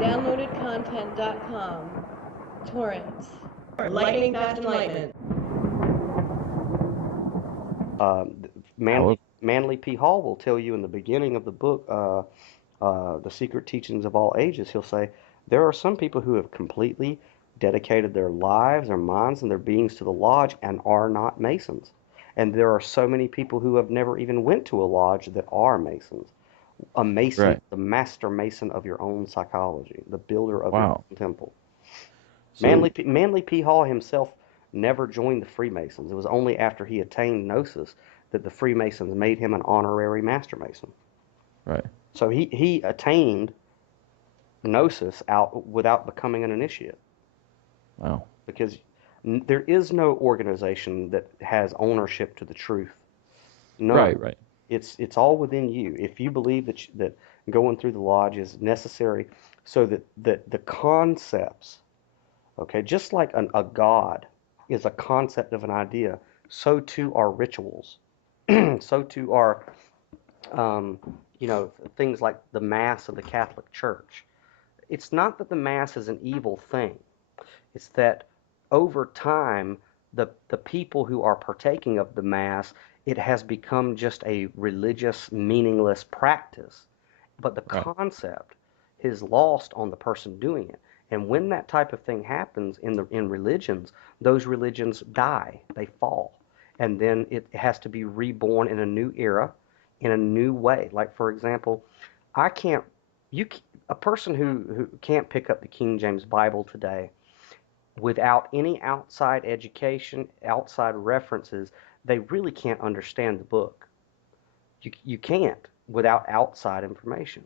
downloadedcontent.com. Torrents. Lightning fast enlightenment. Manly P. Hall will tell you in the beginning of the book, The Secret Teachings of All Ages, he'll say, there are some people who have completely dedicated their lives, their minds, and their beings to the lodge and are not Masons. And there are so many people who have never even went to a lodge that are Masons. A Mason, Right. the master Mason of your own psychology, the builder of your Wow. own temple. So, Manly P. Hall himself never joined the Freemasons. It was only after he attained Gnosis that the Freemasons made him an honorary Master Mason. right. So he attained Gnosis out without becoming an initiate Wow. because there is no organization that has ownership to the truth. Right, None. right. It's all within you. If you believe that going through the lodge is necessary so that the concepts, okay, just like a god is a concept of an idea, so too are rituals. So too are, um, things like the Mass of the Catholic Church. It's not that the Mass is an evil thing. It's that over time, the people who are partaking of the Mass, it has become just a religious, meaningless practice. But the Right. concept is lost on the person doing it. And when that type of thing happens in religions, those religions die, they fall. And then it has to be reborn in a new era, in a new way. Like, for example, I can't, you, a person who can't pick up the King James Bible today without any outside education, outside references, they really can't understand the book. You can't without outside information.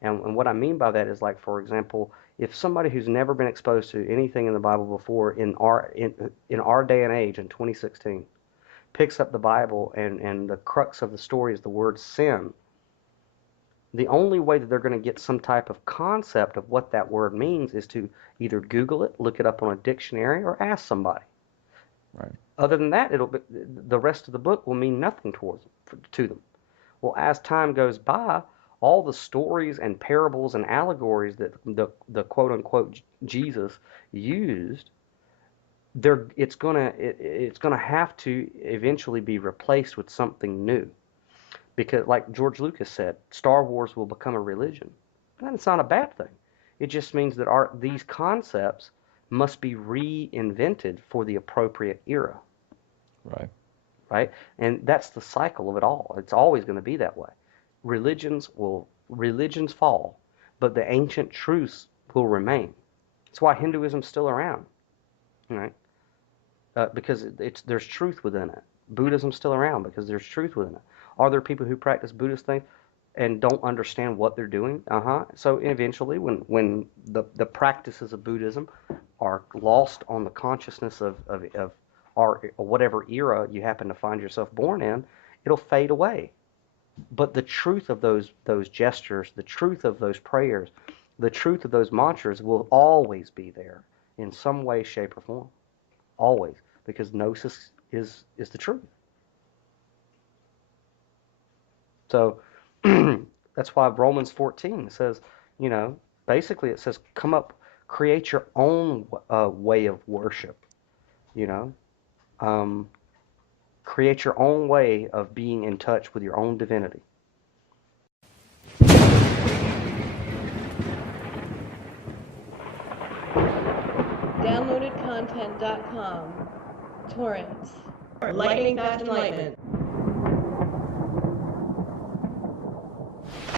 And what I mean by that is, like, for example, if somebody who's never been exposed to anything in the Bible before in our day and age in 2016 picks up the Bible and the crux of the story is the word sin, the only way that they're going to get some type of concept of what that word means is to either Google it, look it up on a dictionary, or ask somebody. Right. Other than that, the rest of the book will mean nothing to them. Well, as time goes by, all the stories and parables and allegories that the quote unquote Jesus used, it's gonna have to eventually be replaced with something new. Because, like George Lucas said, Star Wars will become a religion. And it's not a bad thing. It just means that these concepts must be reinvented for the appropriate era, Right. right? And that's the cycle of it all. It's always going to be that way. Religions fall, but the ancient truths will remain. That's why Hinduism's still around, right? Because there's truth within it. Buddhism's still around because there's truth within it. Are there people who practice Buddhist things and don't understand what they're doing? So eventually, when the practices of Buddhism are lost on the consciousness of our whatever era you happen to find yourself born in, it'll fade away. But the truth of those gestures, the truth of those prayers, the truth of those mantras will always be there in some way, shape, or form. Always, because Gnosis is the truth. So that's why Romans 14 says, basically it says, come up, create your own way of worship, you know, um, create your own way of being in touch with your own divinity. Downloadedcontent.com. Torrents. Lightning fast enlightenment.